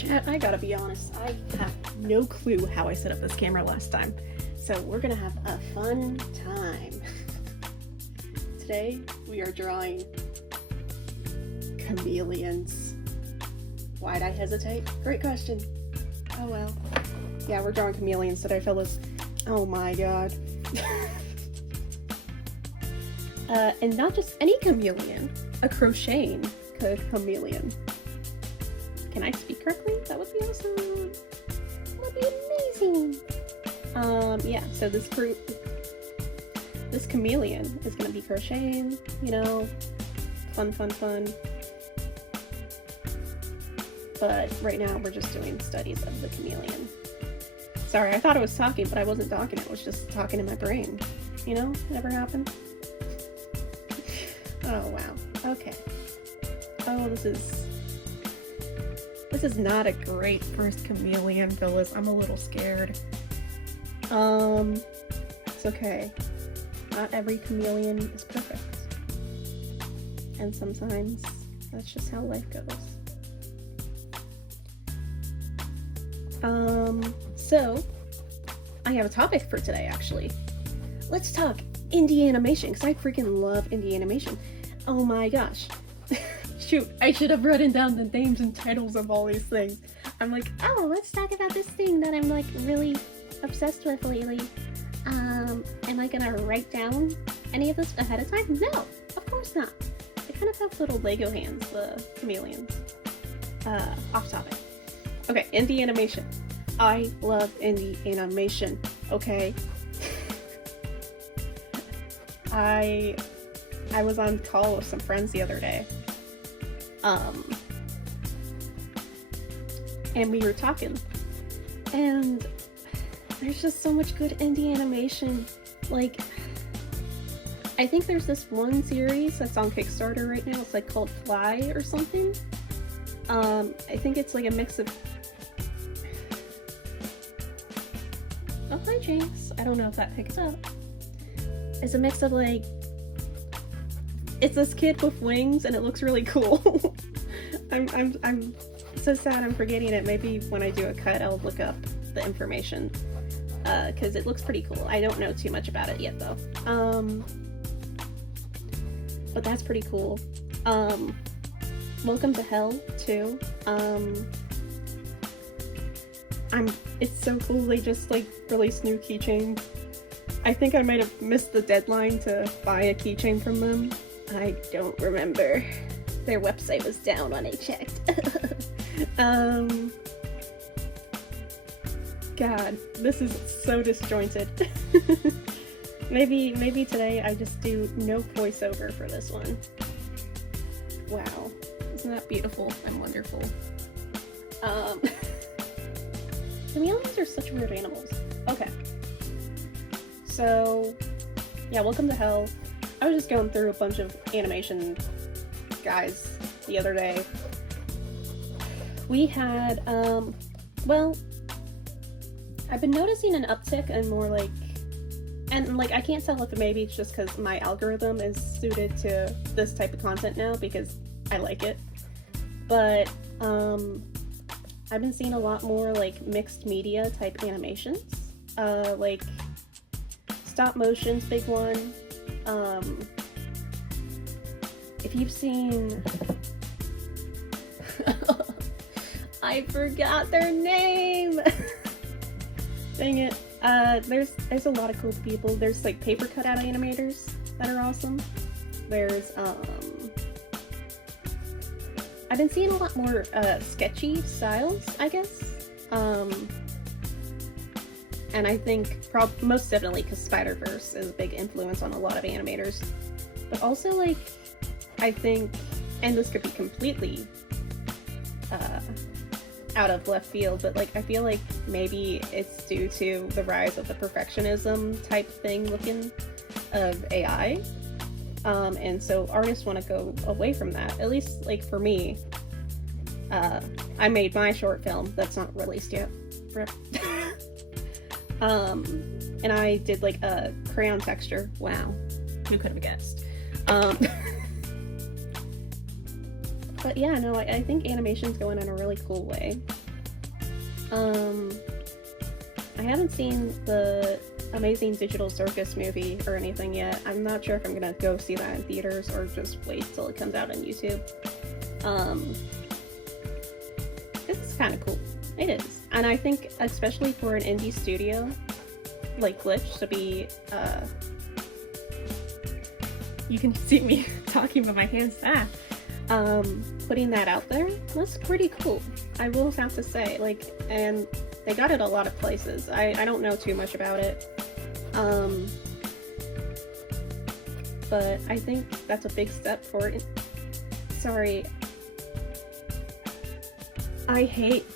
Chat, I gotta be honest, I have no clue how I set up this camera last time, so we're gonna have a fun time. Today, we are drawing chameleons. Why'd I hesitate? Great question. Oh well. Yeah, we're drawing chameleons today, fellas. Oh my god. And not just any chameleon, a crocheting chameleon. Can I speak correctly? That would be awesome. That would be amazing. Yeah, so this chameleon is gonna be crocheting, you know, fun. But right now we're just doing studies of the chameleon. Sorry, I thought I was talking, but I wasn't talking. I was just talking in my brain. You know, never happened. Oh wow. Okay. Oh, this is not a great first chameleon, fellas. I'm a little scared. It's okay. Not every chameleon is perfect. And sometimes that's just how life goes. So I have a topic for today, actually. Let's talk indie animation, because I freaking love indie animation. Oh my gosh. Shoot, I should have written down the names and titles of all these things. I'm like, oh, let's talk about this thing that I'm like really obsessed with lately. Am I gonna write down any of this ahead of time? No, of course not. They kind of have little Lego hands, the chameleons. Off topic. Okay, indie animation. I love indie animation, okay? I was on call with some friends the other day. And we were talking. And there's just so much good indie animation. Like, I think there's this one series that's on Kickstarter right now. It's like called Fly or something. I think it's like a mix of... Oh, hi Jinx. I don't know if that picked up. It's a mix of like... It's this kid with wings and it looks really cool. I'm so sad I'm forgetting it. Maybe when I do a cut I'll look up the information. Because it looks pretty cool. I don't know too much about it yet though. But that's pretty cool. Welcome to Hell too. It's so cool they just like released new keychain. I think I might have missed the deadline to buy a keychain from them. I don't remember. Their website was down when I checked. God, this is so disjointed. Maybe today I just do no voiceover for this one. Wow, isn't that beautiful and wonderful? Chameleons are such weird animals. Okay. So, yeah, welcome to Hell. I was just going through a bunch of animation guys the other day. We had, well, I've been noticing an uptick and more like, and like, I can't tell if maybe it's just because my algorithm is suited to this type of content now because I like it. But, I've been seeing a lot more like mixed media type animations. Like, stop motion's big one. If you've seen... I forgot their name! Dang it. There's a lot of cool people. There's like paper cutout animators that are awesome. There's, I've been seeing a lot more, sketchy styles, I guess. And I think most definitely because Spider-Verse is a big influence on a lot of animators. But also, like, I think, and this could be completely out of left field, but like I feel like maybe it's due to the rise of the perfectionism type thing looking of AI. And so artists want to go away from that. At least, like, for me, I made my short film that's not released yet. And I did like a crayon texture. Wow, who could have guessed? But yeah, no, I think animation's going in a really cool way. Um, I haven't seen the Amazing Digital Circus movie or anything yet. I'm not sure if I'm gonna go see that in theaters or just wait till it comes out on YouTube. It's kind of cool. It is. And I think, especially for an indie studio like Glitch to be, you can see me talking with my hands, putting that out there, that's pretty cool. I will have to say, like, and they got it a lot of places. I don't know too much about it. But I think that's a big step forward. Sorry. I hate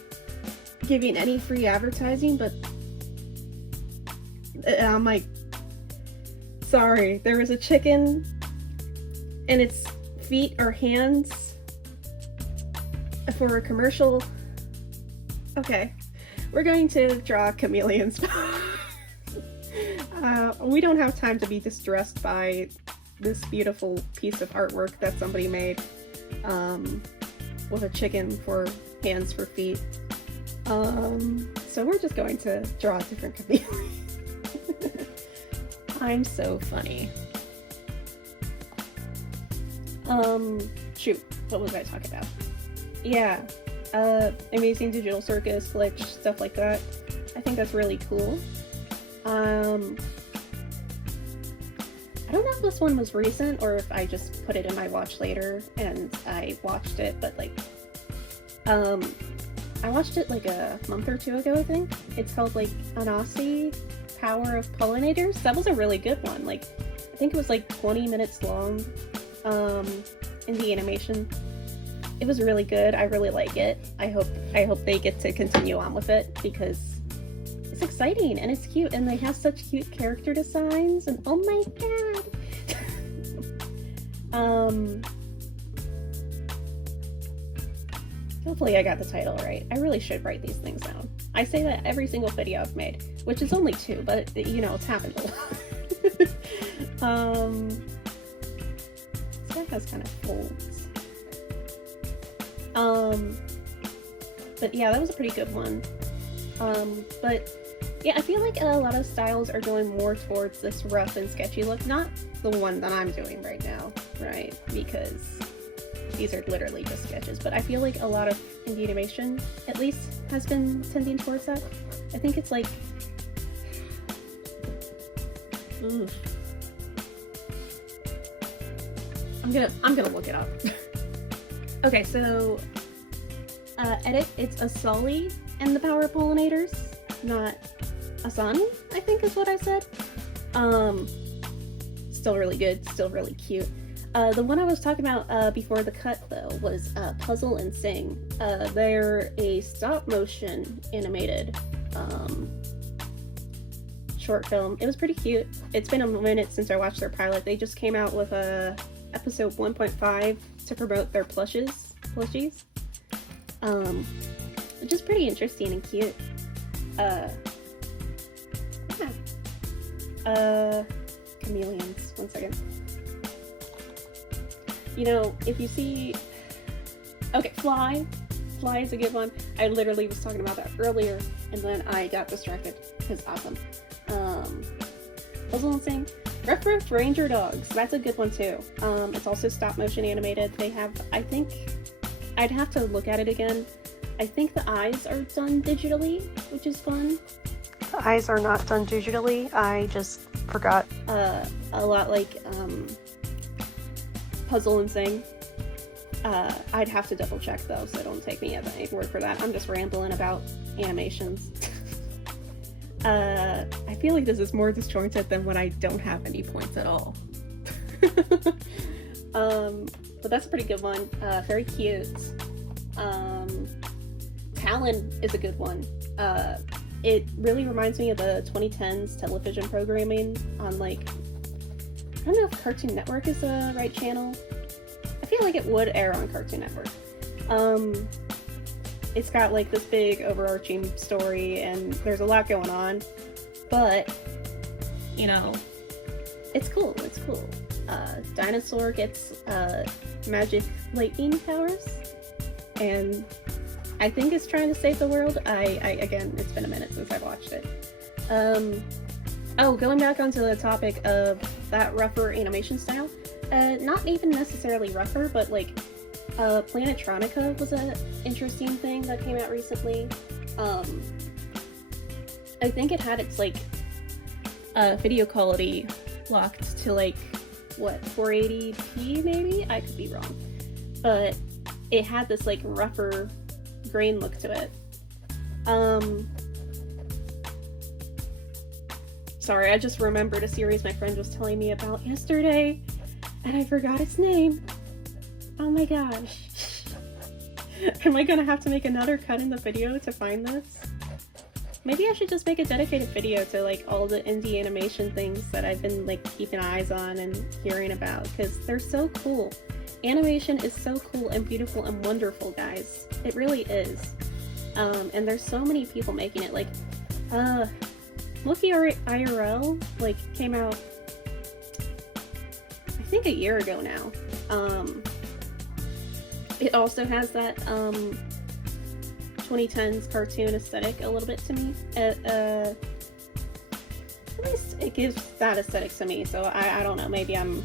giving any free advertising, but I'm like, sorry, there was a chicken and its feet or hands for a commercial. Okay, we're going to draw chameleons. We don't have time to be distressed by this beautiful piece of artwork that somebody made with a chicken for hands for feet. So we're just going to draw different chameleons. I'm so funny. Shoot, what was I talking about? Yeah, Amazing Digital Circus, Glitch, stuff like that. I think that's really cool. I don't know if this one was recent or if I just put it in my watch later and I watched it, but like, I watched it like a month or two ago, I think. It's called like Anasi, Power of Pollinators. That was a really good one. Like, I think it was like 20 minutes long, in the animation. It was really good. I really like it. I hope they get to continue on with it because it's exciting and it's cute and they have such cute character designs and oh my god. Hopefully I got the title right. I really should write these things down. I say that every single video I've made, which is only 2, but you know, it's happened a lot. This guy has kind of folds. But yeah, that was a pretty good one. But yeah, I feel like a lot of styles are going more towards this rough and sketchy look. Not the one that I'm doing right now, right? Because these are literally just sketches. But I feel like a lot of indie animation, at least, has been tending towards that. I think it's like... Oof. I'm gonna look it up. Okay, so... edit, it's Asali and the Power of Pollinators, not Asani, I think is what I said. Still really good, still really cute. The one I was talking about before the cut, though, was Puzzle and Sing. They're a stop-motion animated short film. It was pretty cute. It's been a minute since I watched their pilot. They just came out with episode 1.5 to promote their plushies. Which is pretty interesting and cute. Chameleons. One second. You know, if you see... Okay, Fly. Fly is a good one. I literally was talking about that earlier, and then I got distracted. It's awesome. Puzzle and Sing. Ruff Ranger Dogs. That's a good one, too. It's also stop-motion animated. They have, I think... I'd have to look at it again. I think the eyes are done digitally, which is fun. The eyes are not done digitally. I just forgot. A lot like Puzzle and Sing. I'd have to double check though, so don't take me at my word for that. I'm just rambling about animations. I feel like this is more disjointed than when I don't have any points at all. But that's a pretty good one. Very cute. Talon is a good one. It really reminds me of the 2010s television programming on, like, I don't know if Cartoon Network is the right channel. I feel like it would air on Cartoon Network. It's got, like, this big overarching story, and there's a lot going on, but, you know, it's cool, it's cool. Dinosaur gets, magic lightning powers, and I think is trying to save the world. Again, it's been a minute since I watched it. Oh, going back onto the topic of that rougher animation style, not even necessarily rougher, but like, Planetronica was an interesting thing that came out recently. I think it had its, like, video quality locked to, like, what, 480p maybe? I could be wrong. But it had this, like, rougher grain look to it. Sorry, I just remembered a series my friend was telling me about yesterday, and I forgot its name. Oh my gosh. Am I gonna have to make another cut in the video to find this? Maybe I should just make a dedicated video to, like, all the indie animation things that I've been, like, keeping eyes on and hearing about, because they're so cool. Animation is so cool and beautiful and wonderful, guys. It really is. And there's so many people making it. Like, Loki IRL, like, came out, I think, a year ago now. It also has that, 2010s cartoon aesthetic a little bit to me. At least it gives that aesthetic to me, so I don't know, maybe I'm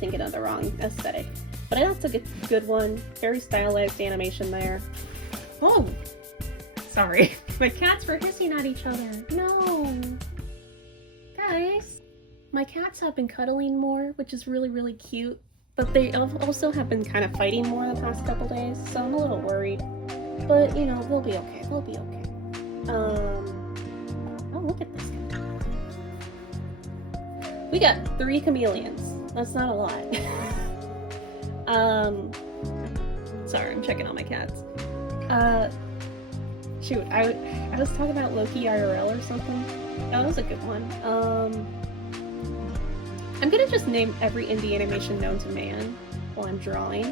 thinking of the wrong aesthetic. But that's a good one. Very stylized animation there. Oh! Sorry. My cats were hissing at each other. No! Guys! My cats have been cuddling more, which is really, really cute. But they also have been kind of fighting more the past couple days, so I'm a little worried. But, you know, we'll be okay. We'll be okay. Oh, look at this guy. We got 3 chameleons. That's not a lot. Sorry, I'm checking on my cats. Shoot, I was talking about Loki IRL or something. That was a good one. I'm gonna just name every indie animation known to man while I'm drawing.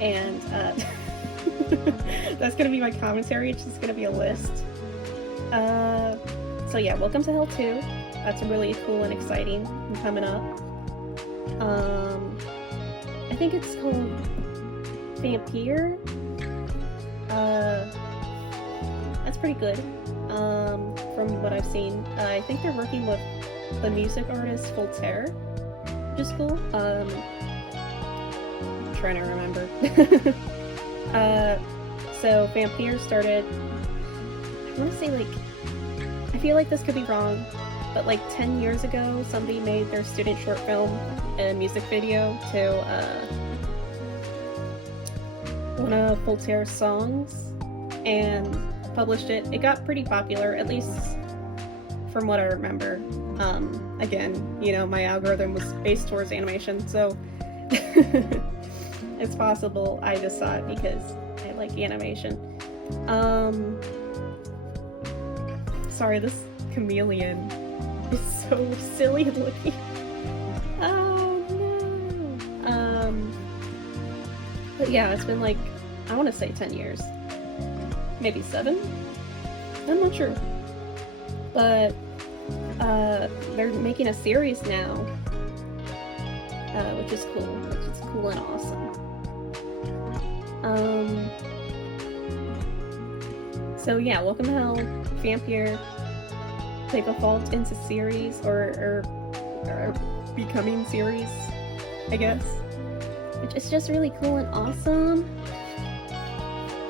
And, that's gonna be my commentary. It's just gonna be a list. So yeah, Welcome to Hell 2. That's really cool and exciting and coming up. I think it's called Vampire. That's pretty good. From what I've seen. I think they're working with the music artist Voltaire, which is cool. I'm trying to remember. So Vampire started, I want to say, like, I feel like this could be wrong, but like 10 years ago somebody made their student short film a music video to one of Voltaire's songs and published it. It got pretty popular, at least from what I remember. Again, you know, my algorithm was based towards animation, so it's possible I just saw it because I like animation. Sorry, this chameleon is so silly looking. Oh no. But yeah, it's been like, I want to say 10 years. Maybe 7? I'm not sure. But they're making a series now, which is cool. Which is cool and awesome. So yeah, Welcome to Hell, Vampire, they've evolved into series, or becoming series, I guess. Which is just really cool and awesome.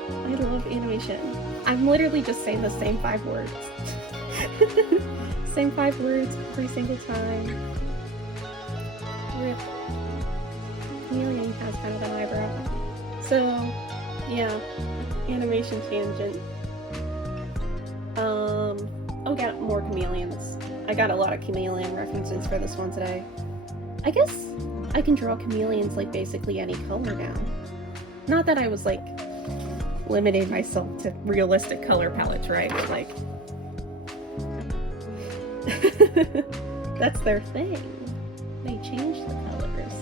I love animation. I'm literally just saying the same 5 words. Same 5 words every single time. Rip. Chameleon has kind of an eyebrow. So, yeah. Animation tangent. Oh, got more chameleons. I got a lot of chameleon references for this one today. I guess I can draw chameleons like basically any color now. Not that I was like limiting myself to realistic color palettes, right? But like that's their thing. They change the colors.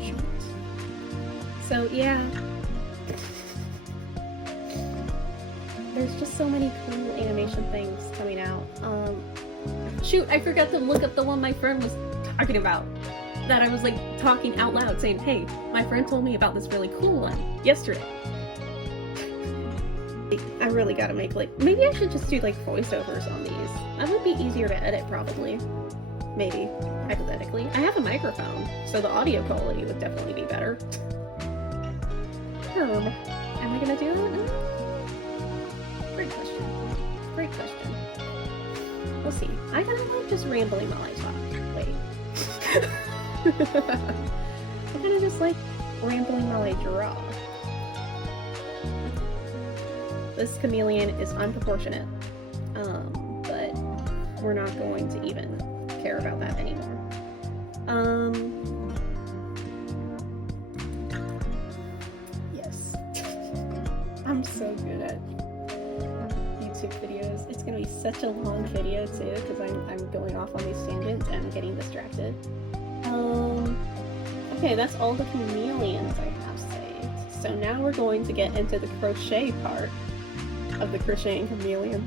Shoot. So yeah. There's just so many cool animation things coming out. Shoot, I forgot to look up the one my friend was talking about. that I was like talking out loud saying, hey, my friend told me about this really cool one yesterday. I really gotta make like, maybe I should just do like voiceovers on these. That would be easier to edit probably. Maybe, hypothetically. I have a microphone, so the audio quality would definitely be better. Am I gonna do it? Great question. Great question. We'll see. I kind of like just rambling while I talk. Wait. I kind of just like rambling while I draw. This chameleon is unproportionate, but we're not going to even care about that anymore. Yes. I'm so good at YouTube videos. It's gonna be such a long video too, because I'm going off on these tangents and getting distracted. Okay, that's all the chameleons I have saved. So now we're going to get into the crochet part of the crocheting chameleon.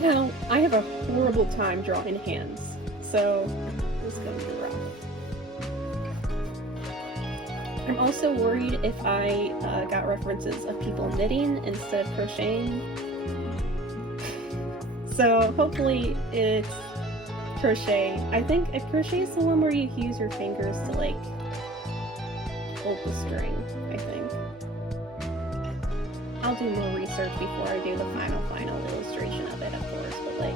Now, I have a horrible time drawing hands, so it's gonna be rough. I'm also worried if I got references of people knitting instead of crocheting. So hopefully it's crochet. I think a crochet is the one where you use your fingers to like hold the string, I think. I'll do more research before I do the final illustration of it, of course, but like,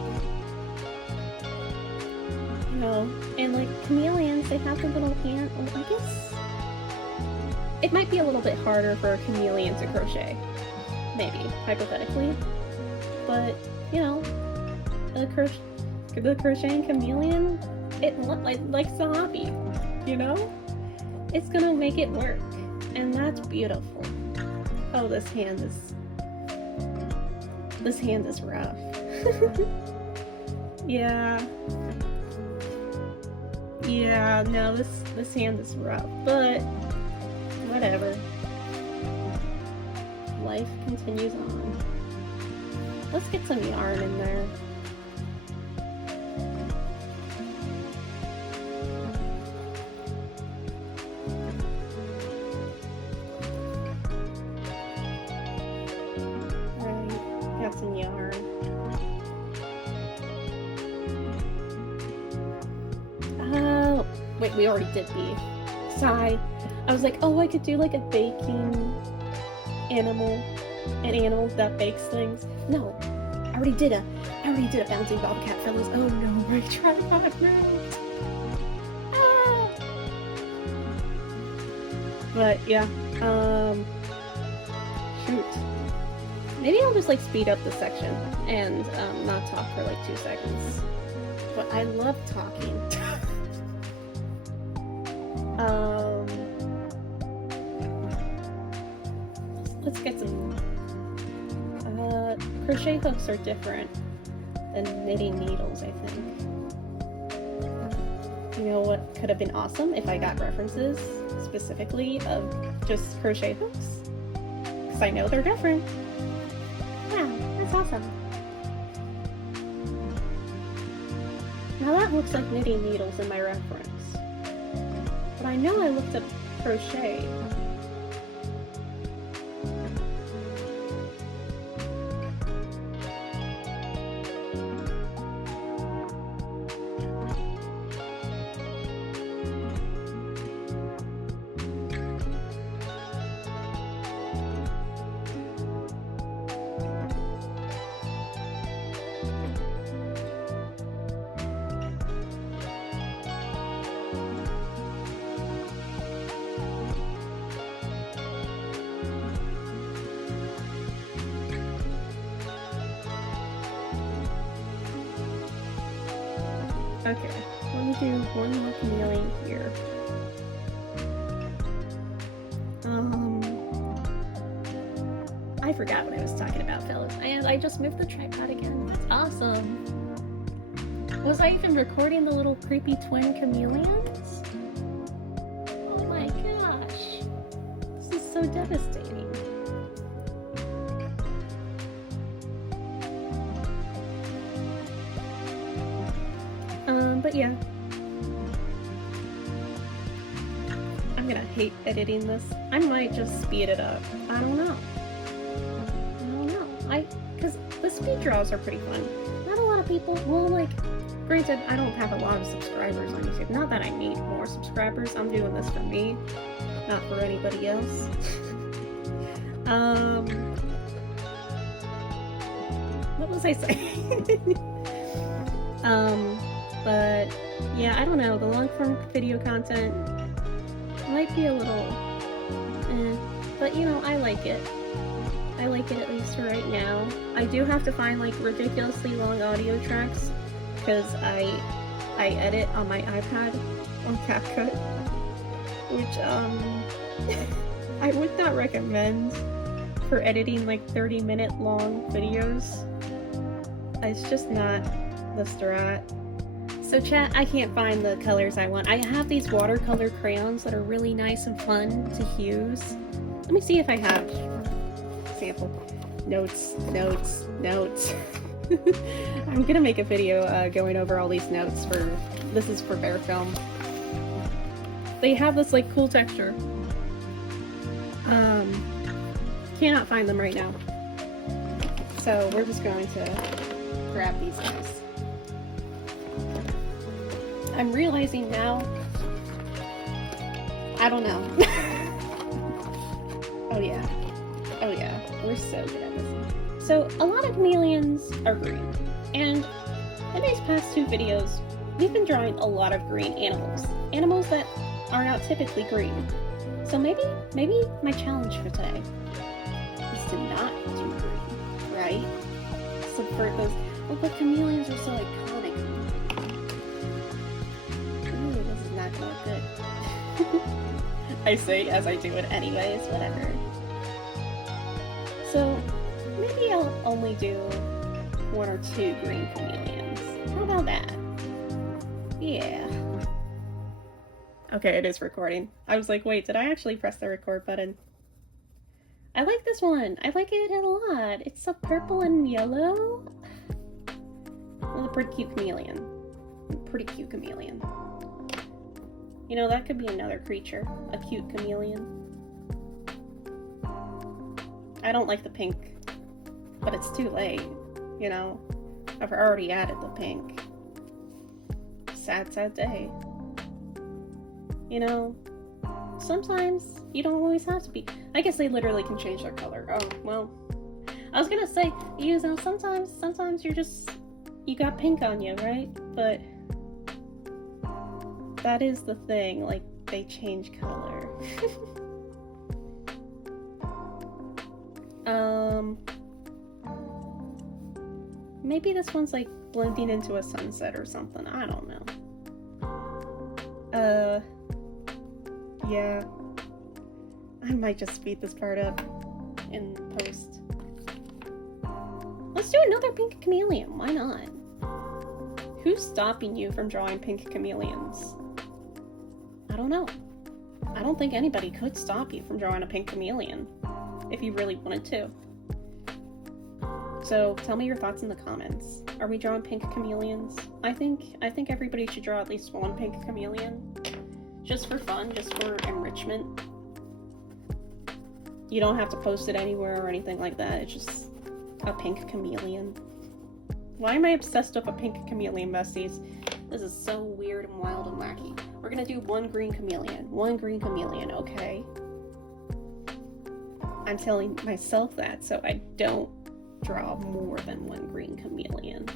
you know, and like chameleons, they have the little hand, I guess it might be a little bit harder for a chameleon to crochet, maybe, hypothetically, but, you know, the crocheting chameleon, it likes the hobby, you know? It's gonna make it work, and that's beautiful. Oh, this hand is rough. Yeah, no, this hand is rough, but whatever. Life continues on. Let's get some yarn in there. Some yarn. Oh, wait, we already did beef. Sigh. I was like, oh, I could do like a baking animal, an animal that bakes things. No, I already did a bouncing bobcat, fellas. Oh no, my tripod moved. Ah. But yeah, shoot. Maybe I'll just like speed up the section and not talk for like 2 seconds. But I love talking. Let's get some crochet hooks are different than knitting needles, I think. You know what could have been awesome if I got references specifically of just crochet hooks? Because I know they're different. Wow, that's awesome. Now that looks like knitting needles in my reference. But I know I looked up crochet. Okay, let me do one more chameleon here. I forgot what I was talking about, fellas. And I just moved the tripod again. That's awesome. Was I even recording the little creepy twin chameleons? Oh my gosh. This is so devastating. But yeah, gonna hate editing this. I might just speed it up. I don't know. Because the speed draws are pretty fun. Not a lot of people, well, like, granted, I don't have a lot of subscribers on YouTube. Not that I need more subscribers. I'm doing this for me, not for anybody else. What was I saying? But yeah, I don't know. The long-form video content might be a little, but you know, I like it. I like it at least for right now. I do have to find like ridiculously long audio tracks because I edit on my iPad on CapCut, which I would not recommend for editing like 30-minute long videos. It's just not the strat. So chat, I can't find the colors I want. I have these watercolor crayons that are really nice and fun to use. Let me see if I have sample notes. I'm gonna make a video going over all these notes for, this is for Bear Film. They have this like cool texture. Cannot find them right now. So we're just going to grab these guys. I'm realizing now, I don't know. Oh yeah, we're so good at this. So a lot of chameleons are green, and in these past 2 videos, we've been drawing a lot of green animals that are not typically green. So maybe my challenge for today is to not do green, right? Subvert those. Oh, but chameleons are so iconic. Ooh, this is not gonna look good. I say as I do it anyways, whatever. So maybe I'll only do 1 or 2 green chameleons. How about that? Yeah. Okay, it is recording. I was like, wait, did I actually press the record button? I like this one. I like it a lot. It's so purple and yellow. Well, a pretty cute chameleon. You know, that could be another creature. A cute chameleon. I don't like the pink, but it's too late, you know? I've already added the pink. Sad day. You know, sometimes you don't always have to be. I guess they literally can change their color. Oh, well. I was gonna say, you know, sometimes you're just, you got pink on you, right? But that is the thing, like, they change color. Maybe this one's like blending into a sunset or something. I don't know. Yeah. I might just speed this part up in post. Let's do another pink chameleon. Why not? Who's stopping you from drawing pink chameleons? I don't know. I don't think anybody could stop you from drawing a pink chameleon if you really wanted to. So tell me your thoughts in the comments. Are we drawing pink chameleons? I think everybody should draw at least 1 pink chameleon. Just for fun, just for enrichment. You don't have to post it anywhere or anything like that. It's just a pink chameleon. Why am I obsessed with a pink chameleon, besties? This is so weird and wild and wacky. We're gonna do 1 green chameleon. 1 green chameleon, okay? I'm telling myself that so I don't draw more than 1 green chameleon.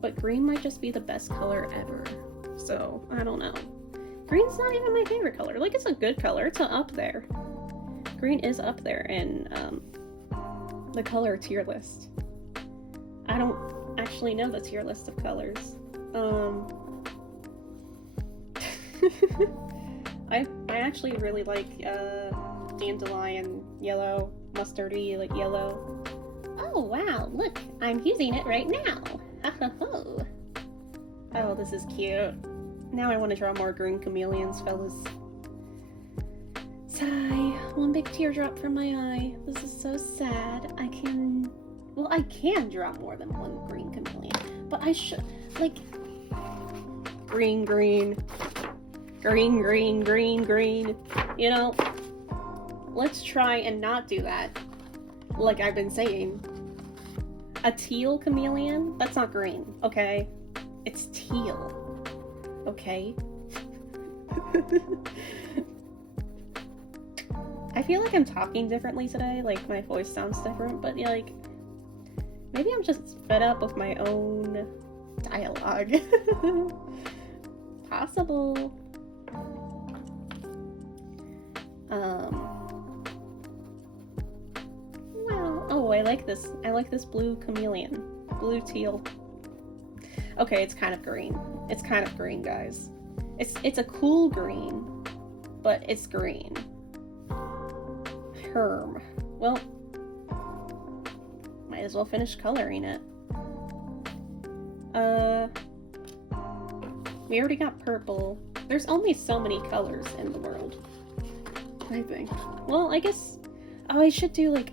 But green might just be the best color ever. So, I don't know. Green's not even my favorite color. Like, it's a good color. It's up there. Green is up there in the color tier list. I don't actually know the tier list of colors. I actually really like dandelion yellow, mustardy like yellow. Oh wow, look, I'm using it right now. Oh, this is cute. Now I want to draw more green chameleons, fellas. Sigh, 1 big teardrop from my eye. This is so sad. I can draw more than 1 green chameleon, but I should, like, green, green, green, green, green. You know, let's try and not do that. Like I've been saying. A teal chameleon? That's not green, okay? It's teal. Okay? I feel like I'm talking differently today, like my voice sounds different, but like, maybe I'm just fed up with my own dialogue. Possible. Well, oh, I like this. I like this blue chameleon. Blue teal. Okay, it's kind of green. It's kind of green, guys. It's a cool green, but it's green. Herm. Well, might as well finish coloring it. We already got purple. There's only so many colors in the world, I think. Well, I guess... Oh, I should do, like...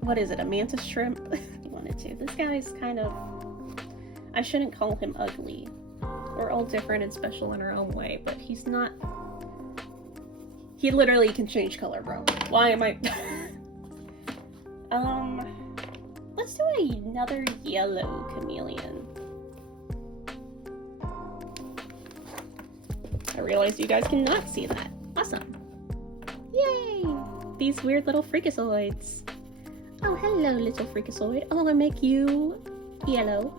What is it, a mantis shrimp? I wanted to. This guy's kind of... I shouldn't call him ugly. We're all different and special in our own way, but he's not... He literally can change color, bro. Why am I... Let's do another yellow chameleon. I realize you guys cannot see that. Awesome. Yay! These weird little freakazoids. Oh, hello, little freakazoid. Oh, I make you yellow.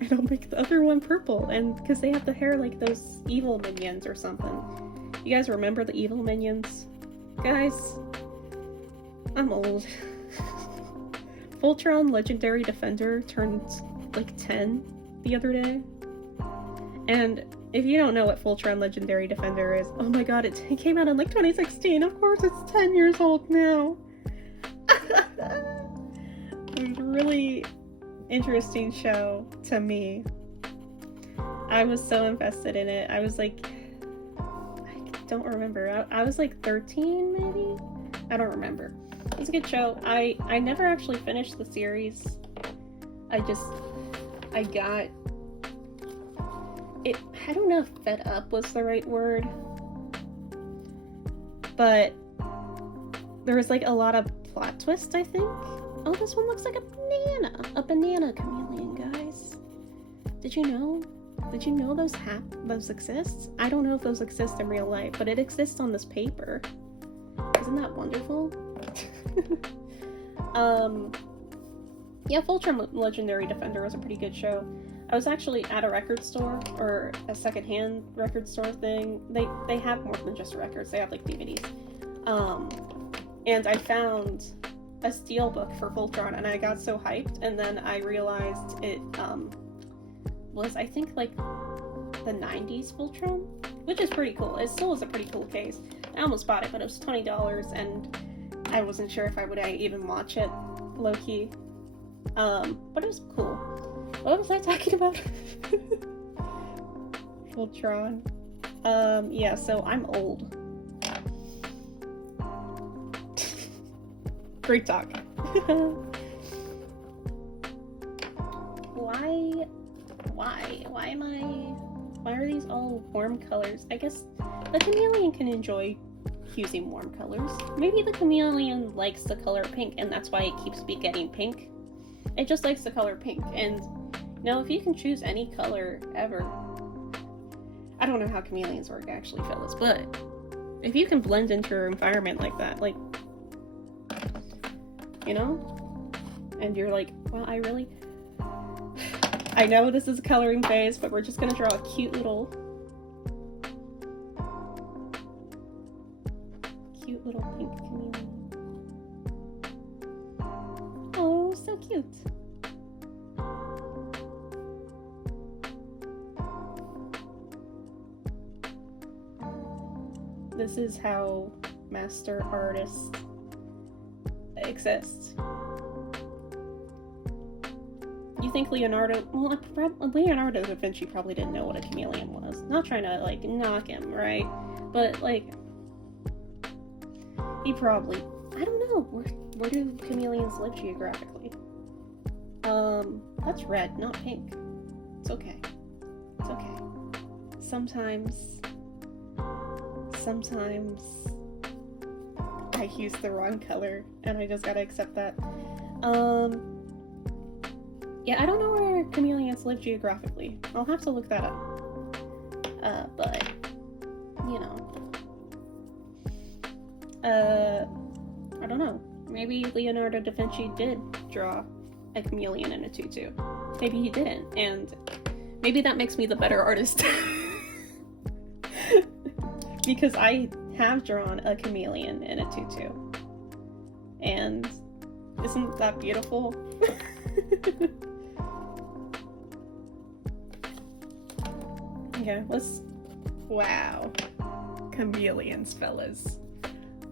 And I'll make the other one purple. And because they have the hair like those evil minions or something. You guys remember the evil minions? Guys, I'm old. Voltron Legendary Defender turned like 10 the other day. And if you don't know what Voltron Legendary Defender is, oh my god, it came out in like 2016. Of course, it's 10 years old now. It was a really interesting show to me. I was so invested in it. I was like, I don't remember. I was like 13 maybe? I don't remember. It was a good show. I never actually finished the series. I got it. I don't know if fed up was the right word, but there was like a lot of plot twists, I think. Oh, this one looks like a banana chameleon, guys. Did you know? Did you know those exist? I don't know if those exist in real life, but it exists on this paper. Isn't that wonderful? Yeah, Voltron Legendary Defender was a pretty good show. I was actually at a record store, or a secondhand record store thing. They have more than just records, they have like DVDs. And I found a steelbook for Voltron, and I got so hyped, and then I realized it was, I think, like the 90s Voltron, which is pretty cool. It still is a pretty cool case. I almost bought it, but it was $20, and I wasn't sure if I would even watch it, low-key. But it was cool. What was I talking about? Voltron. Yeah, so I'm old. Great talk. Why are these all warm colors? I guess the chameleon can enjoy using warm colors. Maybe the chameleon likes the color pink, and that's why it keeps getting pink. It just likes the color pink, and you know, if you can choose any color ever, I don't know how chameleons work actually, Phyllis, but if you can blend into your environment like that, like, you know, and you're like, well, I know this is a coloring phase, but we're just gonna draw a cute little pink chameleon. Oh, so cute. This is how master artists exist. You think Leonardo... Well, Leonardo da Vinci probably didn't know what a chameleon was. Not trying to, like, knock him, right? But, like... He probably... I don't know. Where do chameleons live geographically? That's red, not pink. It's okay. It's okay. Sometimes sometimes I use the wrong color, and I just gotta accept that. Yeah, I don't know where chameleons live geographically. I'll have to look that up. But, you know. I don't know. Maybe Leonardo da Vinci did draw a chameleon in a tutu. Maybe he didn't, and maybe that makes me the better artist. Because I have drawn a chameleon in a tutu. And isn't that beautiful? Okay, wow. Chameleons, fellas.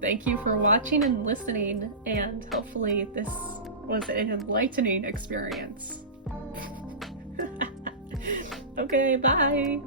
Thank you for watching and listening, and hopefully this was an enlightening experience. Okay, bye!